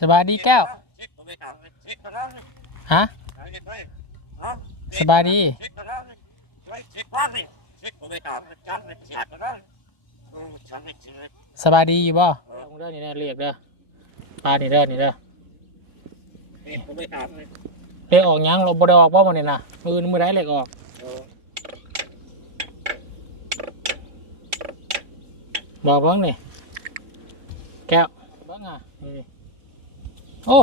สบายดีแก้ว ฮะ สบายดี สบายดีอยู่บ่เด้อนี่เด้อเรียกเด้อปลานี่เด้อนี่เด้อเรียกออกยังเราบ่ได้ออกบ่มื้อนี้น่ะมือมือใดเรียกออกบอกเบิ่งนี่แก้วเบิ่งอะนี่ โอ้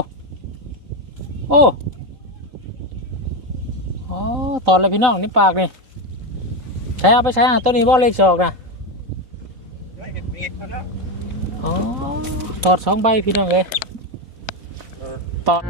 โอ้อ๋อตอนเลยพี่น้องนี่ปากนี่ใช้เอาไปใช้อะตัวนี้บ่เล็กชอกนะอ๋อตอดสองใบพี่น้องเลยตอด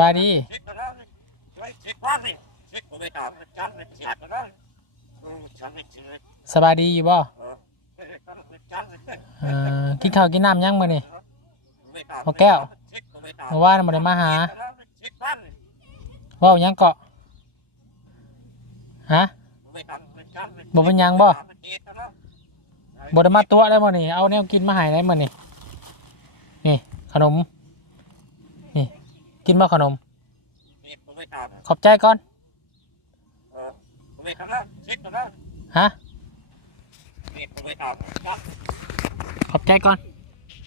บายดีสบายดีอยู่บ่กินข้าวกินน้ำยังมื้อนี่เมื่อวานบ่ได้มาหาว้ายังเกาะฮะบ่เป็นยังบ่บ่ได้มาตัวได้มื้อนี่เอาแนวกินมาให้ได้มื้อนี่นี่ขนม กินบ่ขนมขอบใจก่อนฮะขอบใจก่อน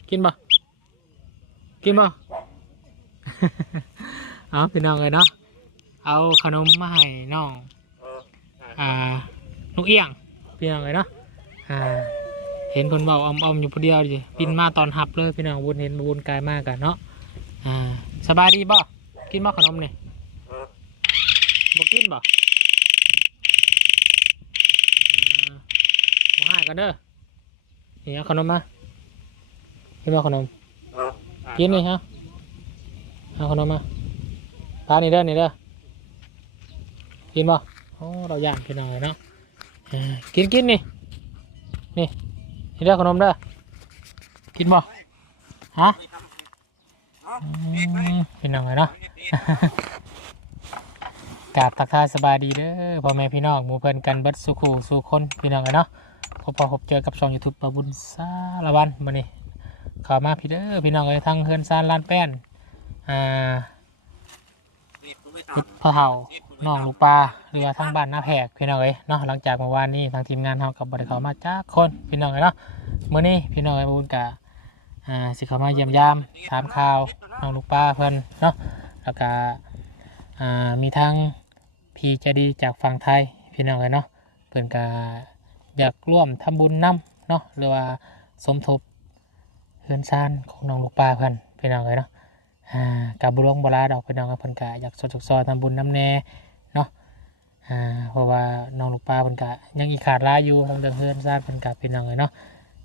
กินบ่ กินบ่ เอาพี่น้องเลยเนาะ เอาขนมมาให้น้องอ่าลูกเอี้ยงพี่น้องเลยเนาะ อ่า เห็นคนเบาออมๆอยู่ผู้เดียวดิปินมาตอนหับเลยพี่น้องบุญเห็นบุญกายมากกันเนาะ อ่า สบายดีบ่กินบ่ขนมนี่บ่กินบ่มาหากันเด้อนี่เอาขนมมากินมาขนม กินนี่ฮะเอาขนมมาพานี่เด้อนี่เด้อกินบ่โอ้เราย่านพี่น้องเลยเนาะเออกินกินนี่นี่นี่เด้อขนมเด้อกินบ่ฮะอืม พี่น้องเลยเนาะกาบทักทายสบายดีเด้อพ่อแม่พี่น้องหมู่เพิ่นกันเบิดสุขูสู่คนพี่น้องเลยเนาะพบพอพบเจอกับช่อง YouTube ปะบุญสารวันมานี่ข้ามาพี่เด้อพี่น้องเอ้ยทางเฮือนซานลานแป้นอ่าพุทธพะเฮาน้องลูกปลาหรือว่าทางบ้านนาแพกพี่น้องเอ้ยเนาะหลังจากเมื่อวานนี้ทางทีมงานเฮากับบริเขามาจ้าคนพี่น้องเอ้ยเนาะมื้อนี้พี่น้องเอ้ยปะบุญกะ อ่าสิเข้ามาเยี่ยมยามถามข่าวน้องลูกปลาเพิ่นเนาะแล้วก็อ่ามีทางพี่จะดีจากฝั่งไทยพี่น้องเอ้ยเนาะเพิ่นกะอยากร่วมทำบุญนำเนาะหรือว่าสมทบเฮือนซานของน้องลูกปลาเพิ่นพี่น้องเลยเนาะอ่ากับบุรงบลาดอกพี่น้องเพิ่นก็อยากสดๆซอยทำบุญน้ำแน่เนาะอ่าเพราะว่าน้องลูกปลาเพิ่นก็ยังอีกขาดหลายอยู่ทางเดินเฮือนซานเพิ่นก็พี่น้องเลยเนาะ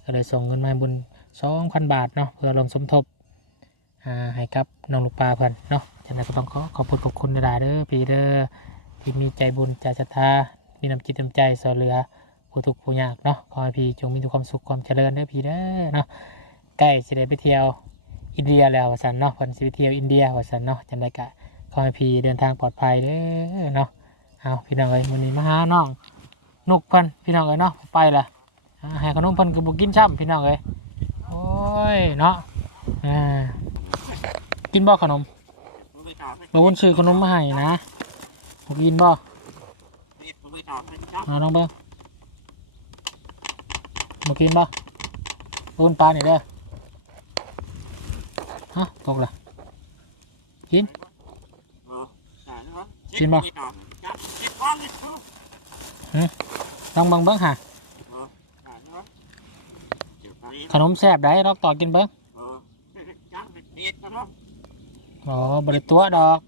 ก็เลยส่งเงินมาบุญ 2,000 บาทเนาะเพื่อลงสมทบอ่าให้กับน้องลูกปลาเพิ่นเนาะฉะนั้นก็ต้องขอขอบคุณขอบคุณหลายเด้อพี่เด้อที่มีใจบุญใจศรัทธามีน้ำจิตน้ำใจช่วยเหลือผู้ทุกข์ผู้ยากเนาะขอให้พี่จงมีความสุขความเจริญเด้อพี่เด้อเนาะใกล้สิได้ไปเที่ยวอินเดียแล้วว่าสันเนาะเพิ่นสิไปเที่ยวอินเดียว่าสันเนาะจังไดกะขอให้พี่เดินทางปลอดภัยเด้อเนาะเอาพี่น้องเอ้ยมื้อนี้มาหาน้องนกเพิ่นพี่น้องเอ้ยเนาะไปละอ่าให้ขนมเพิ่นก็บ่กินซ้ำพี่น้องเอ้ย โอ้ยเนาะอ่ากินบ่ขนมบ่วนซื้อขนมมาให้นะบ่กินบ่เอาน้องเบิ่งมากินบ่ปูนปลาเนี่ยเด้อฮะตกละกินกินบ่ลองเบิ่งเบิ่งหา ขนมแซ่บได้ลอกต่อกินเบิ่งอ๋อบริตัวดอก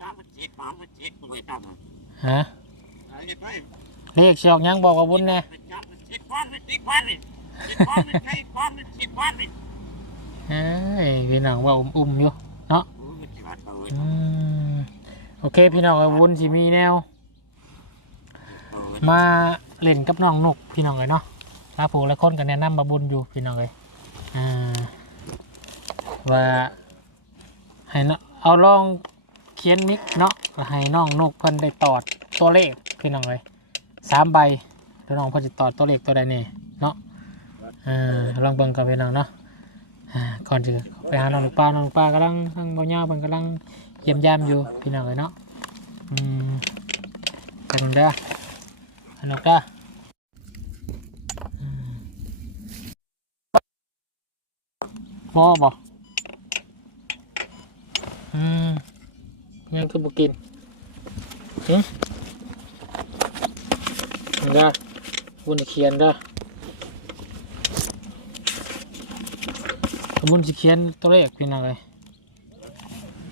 ฮะเลขเชียกยังบอกว่าบุญแน่เอ้ยพี่น้องว่าอุ้มอุ้มๆอยู่เนาะอืมโอเคพี่น้องเอาวุ้นสิมีแนว มาเล่นกับน้องนกพี่น้องเลยเนาะลาผูกและคนกันแนะนำมาบุญอยู่พี่น้องเลยอ่า ว่าให้เนะเอาลองเขียนมิกเนาะให้น้องนกเพิ่นได้ตอดตัวเลขพี่น้องเลยสามใบแล้วน้องเพิ่นจะตอดตัวเลขตัวใดนี่เนาะอลองเบิ่งกับพี่น้องเนาะก่อนจะไปหาน้องลูกป้าน้องลูกป้ากำลังทางเบ่ยาเพิ่นกำลังเยี่ยมยามอยู่พี่น้องเลยเนาะอืมกันเด้ออันนกเด้อ พอบ่อืมยังคือบ่กินหึนี่ได้บุญสิเขียนได้อบุญสิเขียนตัวเลขพี่น้องเลย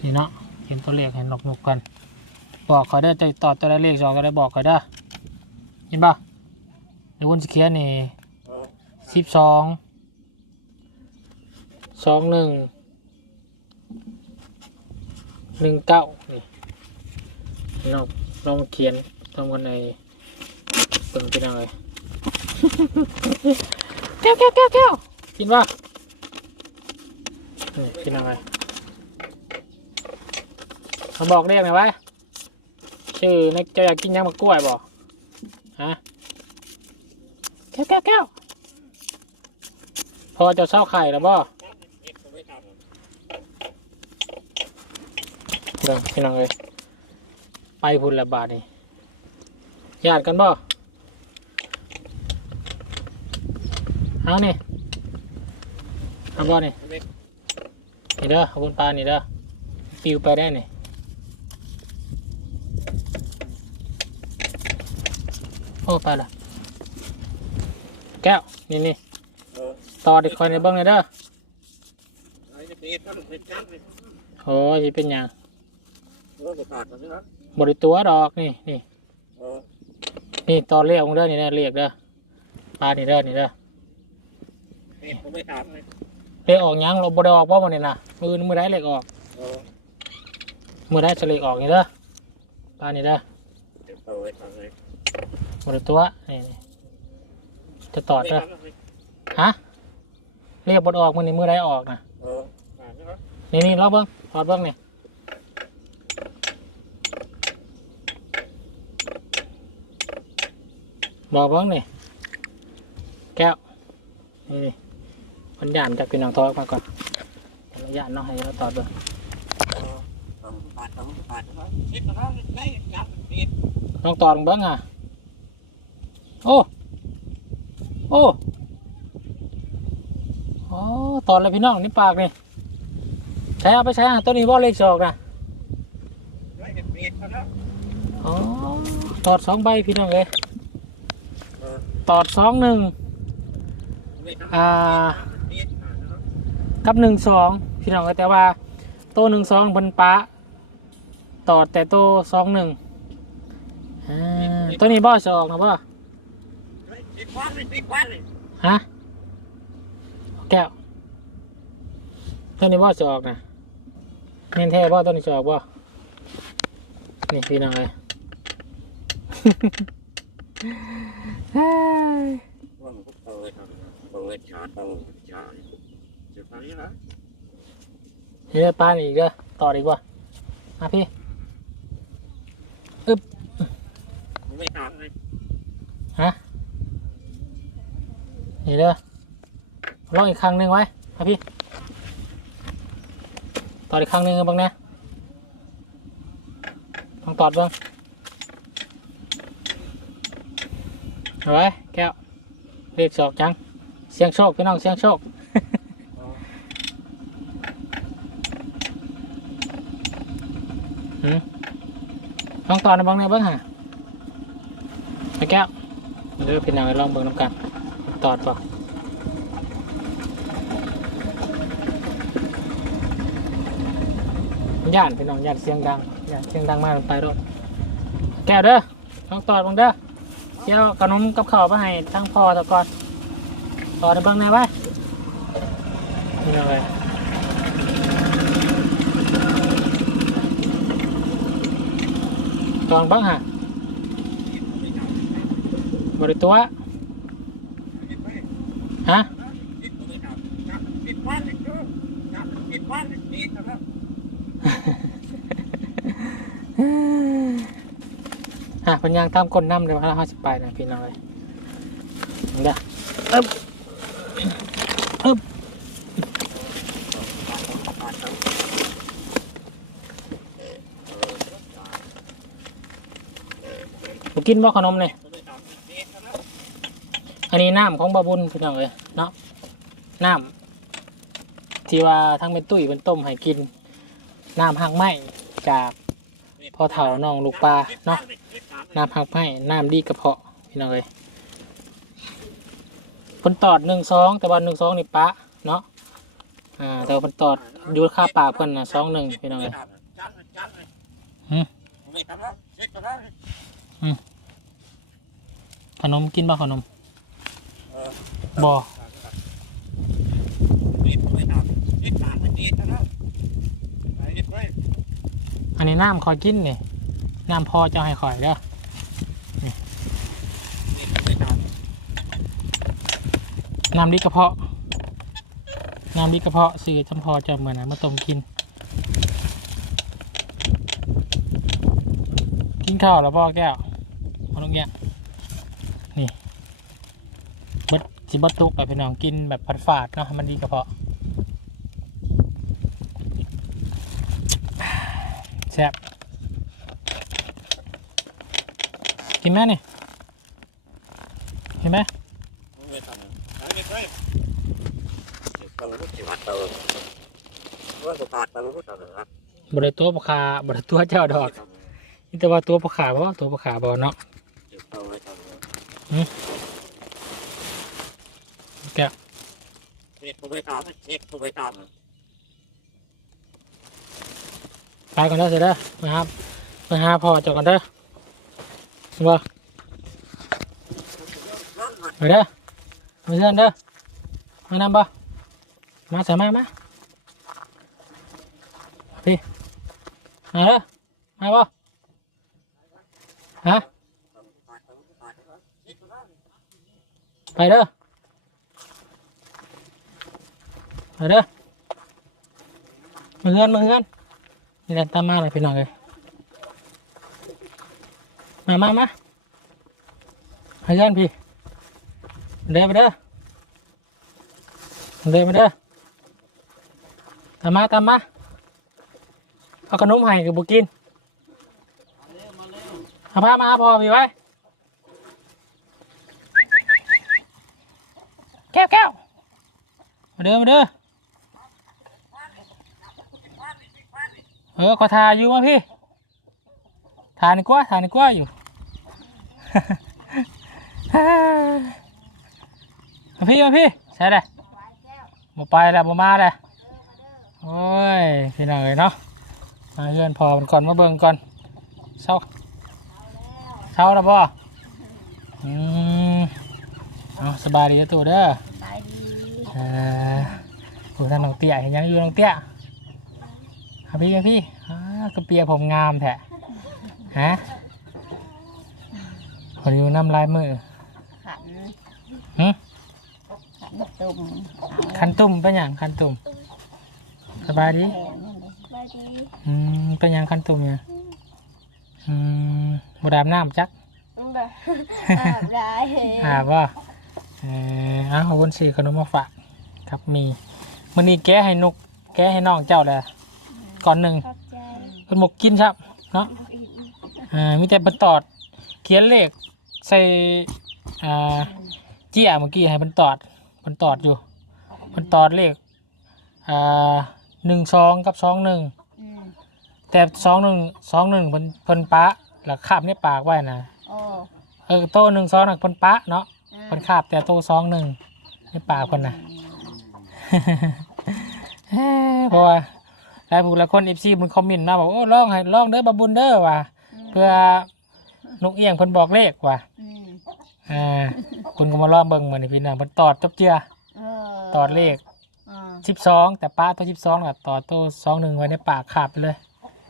นี่เนาะเขียนตัวเลขให้นกนกกัน บอกเขาได้อใจต่อตัวได้เลขสองก็ได้บอกเขาได้อเห็นป่ะเดี๋ยวบุญสิเขียนนี่สิบสอง สองหนึ่งหนึ่งเก้านี่ลองลองเขียนทำกันในเปิงเป็นอะไรแก้วแก้วแก้วแก้วกินป่ะนี่กินอะไรเขาบอกเรียกหน่อยไว้ชื่อนักเจะอยากกินยังมะกล้วยบอกฮะแก้วแก้วแก้วพอจะเช่าไข่แล้วบ่ เดินพี่น้องเอ้ยไปพุ่นละบาทนี่ญาติกันบ่เอานี่เอาบ่นี่นี่เด้อเอาบนปลานี่เด้อปิวไปได้นี่โอ้ไปละแก้วนี่นี่ต่อเด็กคอยในเบิ้งเลยเด้อโอ้ยสิเป็นหยัง บริตัวดอกนี่นี่นี่ตอนเรียกมึงเด้อนี่นะเรียกเด้อปลานี่เด้อนี่เด้อเรียกออกยังเราบริออกว่ามันนี่นะมือมือได้เรียกออกมือได้จะเรียกออกนี่เด้อปลานี่เด้อบริตัวนี่จะตอดเด้อฮะเรียกบดออกมือนี่มือได้ออกนะนี่นี่ลองเบิ้งถอดเบิ้งเนี่ย บอกเบ้างนี่แก้วนี่นี่มันหยานจากพี่น้องทอมาก่อนมันหยานเนาะให้เราตอดเบิ่งลองตอดเบ้างอะโอ้โอ้โอ้ตอดเลยพี่น้องนี่ปากนี่ใช้เอาไปใช้อะตัวนี้ว่าเลขสองนะอ๋อตอดสองใบพี่น้องเลย ตอดสองหนึ่งอ่ากับหนึ่งสองพี่น้องก็แต่ว่าโตหนึ่งสองบนปะตอดแต่โตสองหนึ่งตัวนี้บ่อสองนะบ่ฮะแก้วตัวนี้บ่อสองนะเงินแท้บ่ตัวนี้สองบ่นี่พี่น้องเลย เฮ้ยเฮ้ยปลาอีกเด้อต่อดีกว่ามาพี่อึ๊บไม่ตามเลยฮะนี่เด้อลองอีกครั้งหนึ่งไว้มาพี่ต่ออีกครั้งหนึ่งบ้างนะต้องตอดบ้าง เอาไว้แก้วเรียกสอกจัง เสียงโชคพี่น้องเสียงโชคหืมลองตอนในบ้างในเบ้างฮะไอ้แก้วเดี๋ยวพี่น้องไปลองเบิ่งน้ำกันตอดป่ะย่านพี่น้องย่านเสียงดังย่านเสียงดังมากลงไปรถแก้วเด้อลองตอดบ้างเด้อ เดี๋ยวขนมกับข้าวมาให้ทั้งพ่อตะก่อนตอดในเบ้างในไว้นี่เอาไปตอนบ้างฮะบริตัวฮะ เป็นยางตามก้นน้ำเลยว่าเราจะไปนะพี่น้องเลยเดี๋ยวอึ๊บอึ๊บบ่กินบ่ขนมเลยอันนี้น้ำของบาบุญพี่น้องเลยเนาะน้ำที่ว่าทั้งเป็นตุ้ยเป็นต้มให้กินน้ำหักไหมจากพ่อเฒ่าน้องลูกปลาเนาะ น้ำหักไหมน้ำดีกระเพาะพี่น้องเลยผลตอดหนึ่งสองแต่วันหนึ่งสองนี่ปะเนาะอ่าแต่ว่าผลตอดอยูค่าปากเพิ่นน่ะสองหนึ่งพี่น้องเลยหืมขนมกินบ่ขนมบ่อันนี้น้ำคอยกินนี่น้ำพอจะให้คอยเด้อ น้ำดีกระเพาะ น้ำดีกระเพาะซื้อจำพอจะเหมือนนะมาต้มกิน กินข้าวแล้วบอกแก้วมาลงเงี้ยนี่มดจิบดตุกไปพี่น้องกินแบบผัดฝาดเนาะมันดีกระเพาะแซ่บกินไหมนี่เห็นไหม บริตัวปลาคาบริตัวเจ้าดอกนี่แต่ว่าตัวปลาขาเพราะตัวปลาขาบอเนาะแกไปก่อนเด้เสร็จเด้อมาครับมาหาพ่อเจ้ากันเด้อบ่ไปเด้อมาเพื่อนเด้อมานำบ่มาใส่มามาพี่ มาเด้อมาบ่ฮะไปเด้อไปเด้อมาเพื่อนมาเพื่อนนี่แหละตามมาเลยพี่น้องเลยมามามาให้เพื่อนพี่เดินไปเด้อเดินไปเด้อตามมาตามมา เอาขนมให้กับบุกินเอาผ้ามาพอพี่ไว้แก้วแก้วมาเด้อมาเด้อเออขอทาอยู่มาพี่ทานกว่าทานกว่าอยู่มาพี่มาพี่ใช่เลยมาไปแล้วมามาเลยโอ้ยพี่น้องเอ้ยเนาะ มาเพื่อนพอมันก่อนมาเบิ่งก่อนเศร้าเศร้าแล้วบ่อืมเอาสบายดีนะตัวเด้อไปดีเออโหท่านน้องเตี้ยเห็นยังอยู่น้องเตี้ยครับพี่ครับพี่อ่ากระเปียผมงามแท้ฮะขอดูน้ำลายมือขันหึขันตุ่มเอาคันตุ่มเป็นอย่างคันตุ่มสบายดีแขนนั่นเลยไปดี อืมเป็นอย่างคันตุ่มเนี่ยอืมบดามน้ำจักแบบอาบได้อาบว่าเออเอาขอบคุณสีขนมมาฝากครับมีมันนี้แกะให้นุกแกะให้น้องเจ้าเลยก่อนหนึ่งขอบใจเป็นหมกกินครับเนาะอ่ามีแต่บรรตอด เขียนเลขใส่อ่าเจี้ยเมื่อกี้ให้บรรตอดบรรตอดอยู่บรรตอดเลขอ่าหนึ่งสองกับสองหนึ่งอืม แต่สองหนึ่งสองหนึ่งเพิ่นเพิ่นปะหลักคาบในปากไว้นะโอ้เออโตหนึ่งสองน่ะเพิ่นปะเนาะอืมเพิ่นคาบแต่โตสองหนึ่งในปากเพิ่นน่ะ เฮ้เพราะว่าหลายผู้หลายคนเอฟซีมันคอมเมนต์มาบอกโอ้ลองให้ลองเด้อบาบุญเด้อว่ะเพื่อนกเอียงเพิ่นบอกเลขว่ะอืมอ่าคุณก็มาลองเบิ่งเหมือนพี่น้องเพิ่นตอดจบเจือเออตอดเลข อ่าสิบสองแต่ป้าตัวสิบสองน่ะต่อตัวสองหนึ่งไว้ในปากขาบไปเลย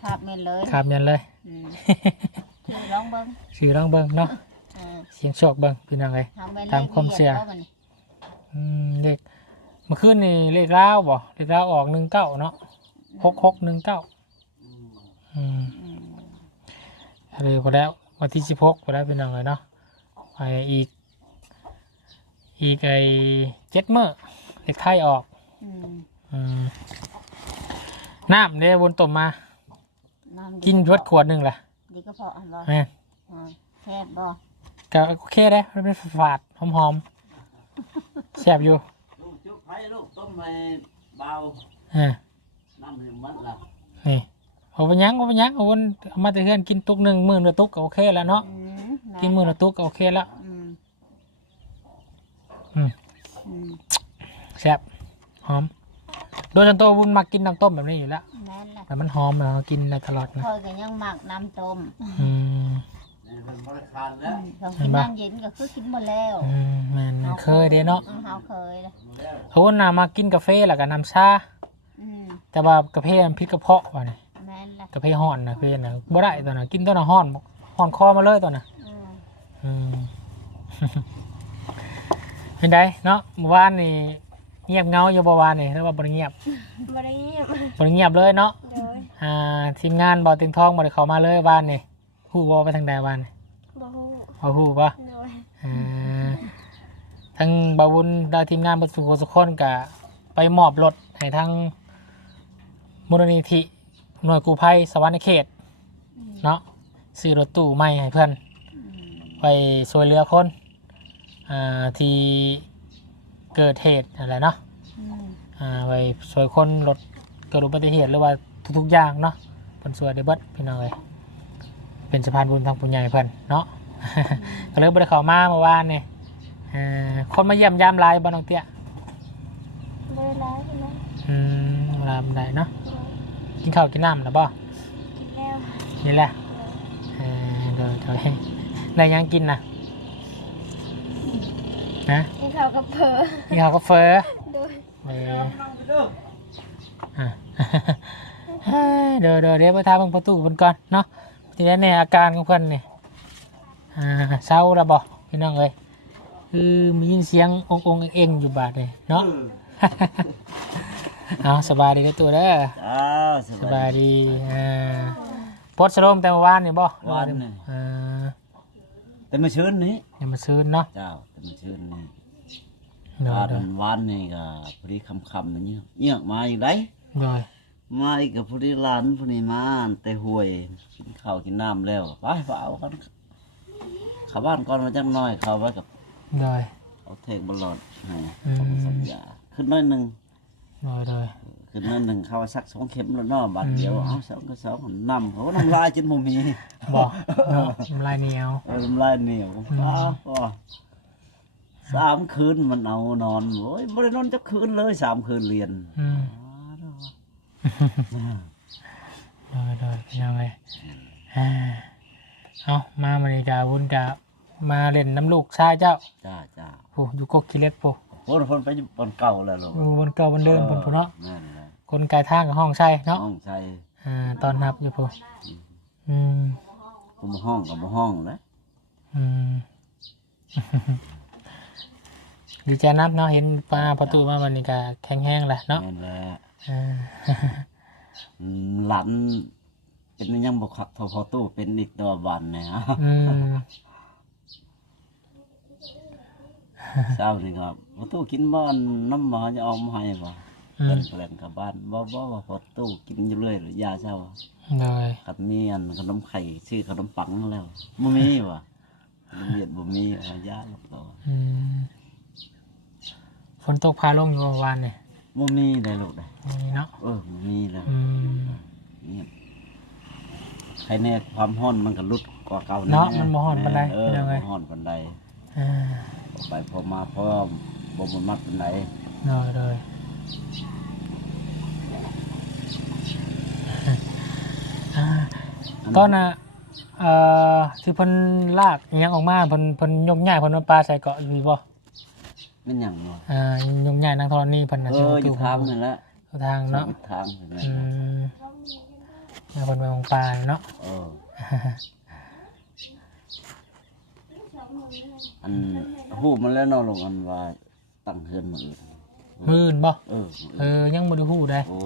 ขับเมนเลยขาบยันเลยอืมชื่อร้องเบิ้งสื่อลองเบิ่งเนาะเออเสียงโชคเบิ่งพี่น้องเลยทำเป็นตามความเชื่อละเอียดบ่บัดนี้แอืมเลขเมื่อคืนนี่เลขเล่าวบ่เลขเล่าวออกหนึ่งเก้าเนาะหกหกหนึ่งเก้าอืม อืมอะไรพอแล้ววันที่สิบหกพอแล้วเป็นยังไงเนาะไปอีก อีกไอเจ็ดเมื่อเลขไทยออกอืมอืมน้ำเนี่ยวนต้มมาน้ำดีกินรวดขวดหนึ่งแหละดีก็พออันบ่แม่นอ่าแซ่บบ่ก็โอเคได้มันเป็นฝาดๆหอมๆแซ่บอยู่ลูกจุ๊บให้ลูกต้มให้เบาอ่าน้ำให้มันละนี่เอาไปหยังเอาไปหยังเอาวนเอามาแต่เพื่อนกินตุกหนึ่งมือละตุกก็โอเคแล้วเนาะอืมแกินมือละตุกก็โอเคแล้ว อืมอืม อืมแซ่บหอมโดยส่วนตัววุ้นมักกินน้ำต้มแบบนี้อยู่แล้วแม่นแหละแต่มันหอมแล้วกินได้ตลอดนะคอยก็ยังหมักน้ำต้มอืมนี่เป็นบริการอืแล้วมเรากินน้ำเย็นก็คือกินหมดแล้วอืมแม่นมันเคยเด้เนาะอืมเฮาเคยเลยเขาว่านามากินกาแฟแล้วก็น้ำชาอืมแต่ว่ากาแฟมันพิษกระเพาะว่ะนี่แม่นแหละกาแฟห่อนนะเพื่อนนะบ่ได้ตัวน่ะกินตัวน่ะห่อนห่อนคอมาเลยตัวน่ะอืมอืมเป็นไดเนาะเมื่อวานนี่ เงียบเงาอยู่บ่วานนี่หรือว่าบ่ได้เงียบบ่ได้เงียบบ่ได้เงียบเลยเนาะโดยอ่าทีมงานบ่อเต็งทองบ่ได้เข้ามาเลยวานนี่ฮู้บ่ไปทางใดวานนี่บ่ฮู้บ่ฮู้บ่โดยอ่าทั้งบาวุนดาวทีมงานบสุโขสุขคนกะไปมอบรถให้ทั้งมูลนิธิหน่วยกู้ภัยสวรรค์เขตเนาะซื้อรถตู้ใหม่ให้เพื่อนอืมไปช่วยเหลือคนอ่าที่ เกิดเหตุอะไรเนาะอืมอ่าไปช่วยคนรถเกิดอุบัติเหตุหรือว่าทุกๆอย่างเนาะเพิ่นช่วยได้เบิดพี่น้องเอ้ยเป็นสะพานบุญทางปุญญาให้เพิ่นเนาะก็เลยบ่ได้เข้ามาเมื่อวานนี่เอ่อคนมาเยี่ยมยามหลายบ่น้องเตี้ยบ่ได้ร้ายใช่ไหมอืมเวลามันได้เนาะกินข้าวกินน้ำแล้วบ่กินแล้วนี่แหละเออเดี๋ยวเดี๋ยวให้ได้หยังกินน่ะ ฮะกินข้าวกับเผลอกินข้าวกับเฟอโดยเอออะเฮ้ยเดี๋ยวเดี๋ยวเดี๋ยวไปทาเบังประตูเพิ่นก่อนเนาะทีนี้เนี่ยอาการของเพิ่นเนี่ยอ่าเศร้าแล้วบ่พี่น้องเอ้ยคือมียินเสียงองค์องค์เอ็งๆอยู่บาดเลยเนาะเอาสบายดีนะตัวเด้อจ้าสสบาบายยดีอ่าโพสต์สโลมแต่เมื่อวานนี่บ่วานนี่อ่า แต่มาชื้นนี้เดี๋ยวมาซื้อเนาะเจ้าแต่มาชื้นนี่เดี๋ยววานเดี๋ยววานนี่ก็พอดีคำคำๆนี่เงี้ยมาอีกได้เดี๋ยวมาอีกกับพอดีหลานพอดีมาแต่ห่วยกินข้าวกินน้ำแล้วไปไปเอากันเข้าบ้านก่อนมาจังน้อยเข้าไว้กับเดี๋ยวเอาเทกบอลลอดให้อืม เขาเป็นสัญญาขึ้นน้อยหนึ่งเดี๋ยวเดี๋ยว ขึ้นน้อยหนึ่งเข้าสักสองเข็มแล้วเนาะบาทเดียวเอาสองก็สองนำเขาก็น้ำลายจนบ่มีบอกเนาะทำลายเหนียวเออน้ำลายเหนียวป้าป้าสามคืนมันเอานอนโอ้ยไม่ได้นอนจักคืนเลยสามคืนเรียนอืมเดี๋ยวเดี๋ยวเป็นยังไงอ่าเอามามาริกาวุ้นกามาเล่นน้ำลูกชายเจ้าจ้าจ้าโอ้อยู่กกกิเลสโอ้โอ้ยคนไปอยู่บนเก่าแล้วหรออยู่บนเก่าบนเดิมบนผู้เนาะนั่นแหละ คนกายทางกับห้องใช่เนาะห้องใช้อ่าตอนนับอยู่ผู้อืมกุมห้องกับบ่ห้องแล้วอืมดีใจนับเนาะเห็นปลาประตูมาวันนี้ก็แข็งแห้งแหละเนาะนั่นแหละอ่าอืมหลานเป็นยังบกขับพอพอตู้เป็นอีกตัววันเนี่ยฮะอืมเช้านี่ครับพอตู้กินบ้านน้ำหมาจะเอามาให้บ่อื เล่มนเล่นกับบ้านบ่บ่ว่าพอตู้กินอยู่เรื่อยหรือยาเช้าเลยกับมีอันขนมไข่ชื่อขนมปังแล้วบ่มีว่ะขนมเวียดบ่มีเอายาหรอกเราอืมฝนตกพาลงอยู่เมื่อวานเนี่ยบ่มีได้ลูกได้นี่เนาะเออบ่มีแล้วอืมเงียบใครแน่ความร้อนมันก็ลดกว่าเก่าเนาะมันบ่ฮ้อนปานใดเออเป็นยังไงบ่ฮ้อนปานใดอ่าออกไปพอมาเพราะบ่มันมัดปานใดเลยเลยอ่า ก็นะเอ่อที่เพิ่นลากอิหยังออกมาเพิ่นเพิ่นยกย้ายเพิ่นมาปลาใส่เกาะอยู่บ่มันหยังบ่อ่ายกย้ายนางธรณีเพิ่นน่ะเอสิอมาอยู่ตู้ทางนั่นแหละอยู่ทางเนาะอยู่ทางนั่นแหละอืมแล้วเพิ่นไปของปลาเนาะเอออันฮู้มันแล้วเนาะลูกอันว่าตั้งเฮือนมื้ออื่น มื้ออื่นบ่เออเออยังบ่ได้ฮู้ได้โอ้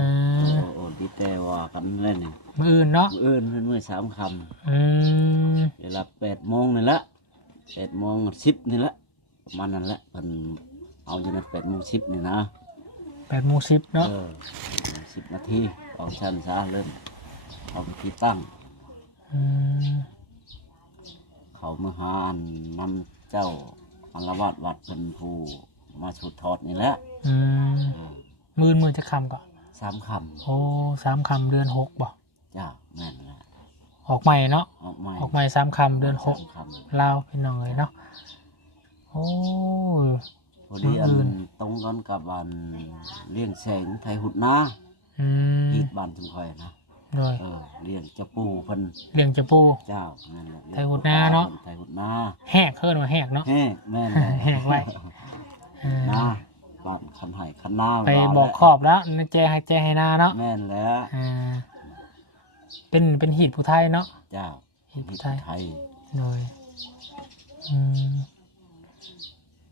อ่าโอ้โอ้ดีแต่ว่ากันเล่นนี่มื้ออื่นเนาะมื้ออื่นเพิ่นมื้อสามคำอืมเวลา8โมงนี่ละ8โมง10นี่ละประมาณนั้นแหละเพิ่นเอาอยู่ใน8โมง10นี่นะ8โมง10เนาะเออ10นาทีเอาชั้นซะเริ่มเอาไปที่ตั้ง อืมเขามาหาอันนำเจ้าอัลวาดวัดเป็นผู้ มาชุดทอดนี่แหละอืมเออมื้อมื้อจะค่ำก็สามคโอ้สามค่ำเดือนหกบ่ำจ้าแม่นแหละออกใหม่เนาะออกใหม่ออกใหม่สามค่ำเดือนหกสามคลาวพี่น้องเอ้ยเนาะโอ้ยำพอดีอันมื้ออื่น ตรงกันกับวันเลี้ยงแสงไทยหุดนาอืมอีดบ้านจุมคอยนะโดยเออเลี้ยงเจ้าปูเพิ่นเลี้ยงจะปู เจ้านั่นแหละไทยหุดนาเนาะ ไทยหุดนาแหกเคินว่าแหกเนาะ แห้แม่นเลย แหกไว้เออนาบ้านคันไห้คันนาไปว่าบอกขอบแล้วนี่แจให้แจให้นาเนาะแม่นแล้วอ่าเป็นเป็นหีดผู้ไทยเนาะเจ้าหีดที่ผู้ไทยไทยโดยอืม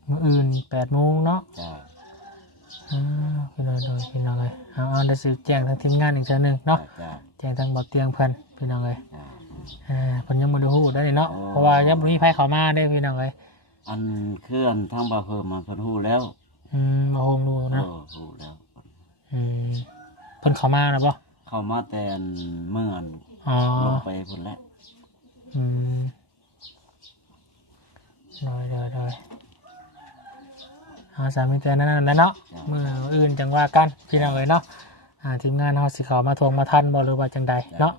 มื้ออื่นแปดโมงเนาะเจ้าอ่าพี่น้องโดยพี่น้องเลยเอาเอาเดี๋ยวสิแจ้งทางทีมงานอีกเทื่อหนึงเนาะเจ้าแจ้งทางบอกเตียงเพิ่นพี่น้องเลย เจ้า อ่าเพิ่นยังบ่ได้ฮู้ได้เนาะ อ๋อ เพราะว่ายังบ่มีไผเข้ามาเด้พี่น้องเลย อันเคลื่อนทางบาเพิ่มมาเพิ่นฮู้แล้วอืมมาโฮมดูเอนะอฮู้แล้ว อืมเพิ่นเข้ามาแล้วบ่เข้ามาแต่อันเมื่อนอ๋อลงไปพุ่นแล้วอืมได้ได้ได้อาสามีแต่นั้นนั่นแหละเนาะเมื่ออื่นจังว่ากันพี่น้องเลยเนาะอ่าทีมงานเฮาสิเข้ามาทวงมาทันบ่หรือว่าจังใดเนาะ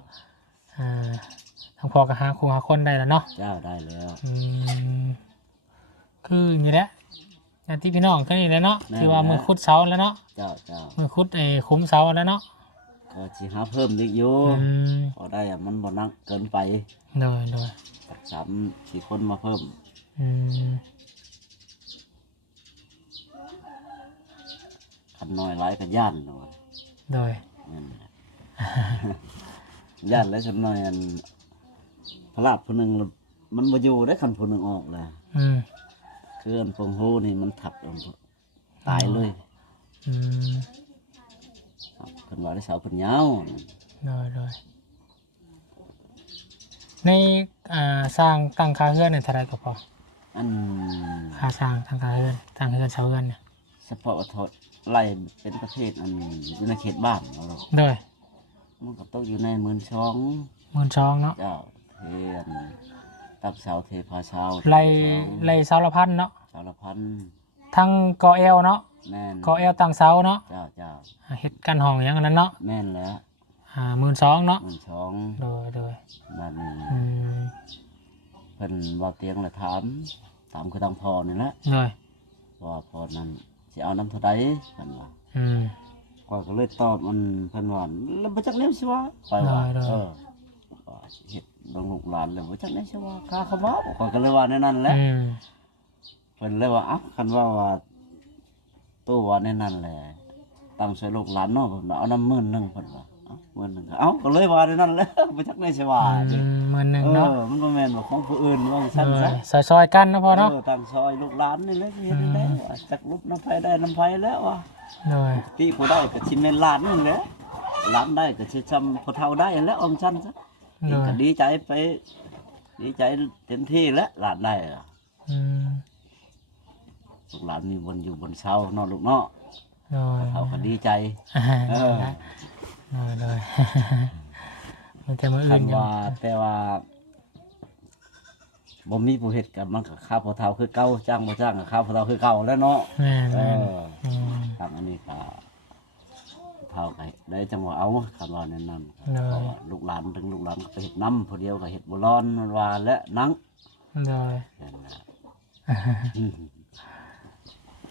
อ่าทางพอก็หาครูหาคนได้แล้วเนาะเจ้าได้แล้วอืม คืออย่างนี้แหละอย่างที่พี่น้องก็นี่แหละเนาะที่ว่ามือคุดเสาแล้วเนาะเจ้าเจ้ามือคุดไอ้คุ้มเสาแล้วเนาะก็สิหาเพิ่มอีกอยู่อืมพอได้อะมันบ่นักเกินไปโดยโดยสามสี่คนมาเพิ่มอืมคันน้อยหลายก็ย่านเนาะโดยนั่นแหละ ย่านแล้วฉันน้อยอันพระราชผู้หนึงมันบ่อยู่ได้คันผู้หนึงออกแล้วอืม คืออันพงฮูนี่มันถักอันตายเลยอืมเพิ่นว่าได้สาวเพิ่นยาวโดยโดยในอ่าสร้างตั้งค่าเฮือนเนี่ยเท่าไรก็พออันค่าสร้างตั้งค่าเฮือนตั้งเฮือนเสาเฮือนเนี่ยเฉพาะว่าทอดไล่เป็นประเทศอันอยู่ในเขตบ้านเราหรอกโดยมันก็ต้องอยู่ในหมื่นช่องหมื่นช่องเนาะเจ้าเทียน ตับเสาเทพาเสาไล่ไล่เสาละพันเนาะเสาละพันทั้งกอเอลเนาะแม่นกอเอลตั้งเสาเนาะเจ้าเจ้าอ่าเฮ็ดกันห้องอย่างนั้นเนาะแม่นแล้วอ่าหมื่นสองเนาะหมื่นช่องโดยโดยบ้านนี้อืมเพิ่นว่าเตียงละถามถามคือทางพ่อนี่แหละโดยว่าพ่อนั้นสิเอาน้ำเท่าใดเพิ่นว่าอืมข้อยก็เลยตอบมันเพิ่นว่าแล้วบ่จักแนวสิว่าข้อยว่าได้ได้เออว่าสิเฮ็ด ลงลูกหลานแล้วบ่จักแนวสิว่าค่าเขามาข้อยก็เลยว่าในนั้นแหละอืมเพิ่นเลยว่าอะคันว่าว่าตู้ว่าในนั้นแหละตั้งใส่ลูกหลานเนาะเพิ่นว่าเอาน้ำหมื่นหนึงเพิ่นว่าเอ้าหมื่นหนึงก็เอ้าก็เลยว่าในนั้นแหละบ่จักแนวสิว่าอืมหมื่นหนึ่งเอเนาะอมันบ่แม่นว่าของผู้อื่นว่าซั่นโดซะยซอยซอยๆกันเนาะพอเนาะเออตั้งซอยลูกหลานนี่แหละสิเฮ็ดได้ว่าจักรูปน้ำไผได้น้ำไผแล้วว่ะโดยตีผู้ได้ก็สิแม่นหลานนั่นแหละหลานได้ก็สิซ้ำผู้เฒ่าได้นั่นแหล้วอมซั่นซะ โดเองยก็ดีใจไป ดีใจเต็มที่แล้วหลานได้อะอืมลูกหลานมีบนอยู่บนเสาเนาะลูกเนาะโดยเขาก็ดีใจ อ่าเออ โดยโดยมันจะมาคัอื่นนอยู่ว่าแต่ว่าบ่มีผู้เฮ็ดกับมันก็ข้าวผู้เฒ่าคือเก่าจ้างบ่จ้างก็ข้าวผู้เฒ่าคือเก่าแล้วเนาะแม่เอแม่ออืมทางอันนี้ก็ เฒ่าก็ได้จังหวะเอาคันว่าแนะนำโดเพราะยว่าลูกหลานถึงลูกหลานก็ไปเฮ็ดน้ำผู้เดียวก็เฮ็ดบ่ร้อนมันว่าและนังโดยนั่นน่ะ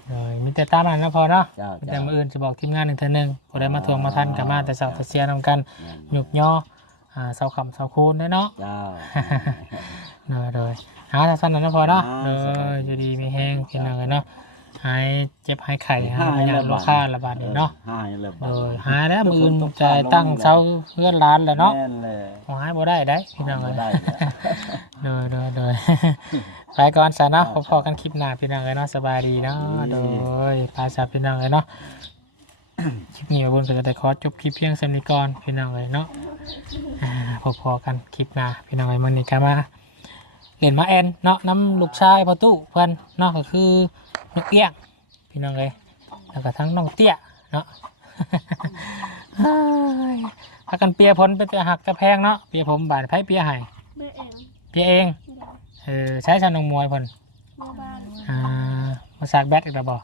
โดยมีแต่ตามนั้นนะพอเนาะเจ้ามีเจ้าแต่มาอื่นจะบอกทีมงานหนึ่งเทอหนึงพอได้มาทวงมาทันกับมาแต่เสาแต่เสียนำกันแม่นหยุกย่ออ่าเสาคำเสาคูณได้เนาะเจ้าโดยโดยหาทางสั้นนั้นนะพอเนาะอ่าโดสบายยดีจะดีมีแห้งเพียงหน่อยเนาะ หายเจ็บหายไข้หายยาลูกค้าระบาดนี่เนาะหายแล้วบาโดดยหายแล้วมืออื่นใจตั้งเสาเพื่อนร้านแล้วเนาะแม่นเลยบ่หายบ่ได้ได้พี่น้องบ่เอ้ยได้แล้ว โดยโดยโดยไปก่อนซะเนาะพอๆกันคลิปหน้าพี่น้องเอ้ยเนาะสบายดีเนาะโดยไปซะพี่น้องเอ้ยเนาะ คลิปนี้มาบนก็จะได้ขอจบคลิปเพียงสำนี้ก่อนพี่น้องเอ้ยเนาะอ่าพอๆกันคลิปหน้าพี่น้องเอ้ยมื้อนี้ก็มา เล่นมาแอนเนาะน้ำลูกชายพ่อตู้เพิ่นเนาะก็คือนกเอี้ยงพี่น้องเอ้ยแล้วก็ทั้งน้องเตี้ยเนาะเฮ้ยพากันเปียผลเป็นแต่หักกระแพงเนาะเปียผมบาดไผเปียให้เบอร์เองเปียเองเออใช้ชานงมวยเพิ่นเบอร์บ้านอ่ามาสากแบตอีกแล้วบ่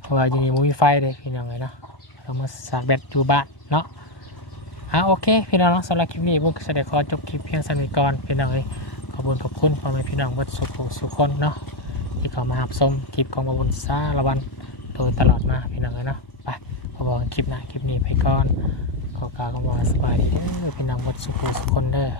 เพราะว่าอยู่นี่บ่มีไฟเลยพี่น้องเลยเนาะเรามาสากแบตอยู่บ้านเนาะ อะโอเคพี่น้องเนาะสำหรับคลิปนี้ผมก็จะได้ขอจบคลิปเพียงสนิก่อนพี่น้องเลยขอบคุณขอบคุณพ่อแม่พี่น้องวัดสุขสุขคนเนาะที่เข้ามาหับชมคลิปของบบุญซาละวันโดยตลอดมาพี่น้องเลยเนาะไปขอบอกคลิปหน้าคลิปนี้ไปก่อนขอกล่าวคำว่าสบายดีพี่น้องวัดสุขสุขคนเด้อ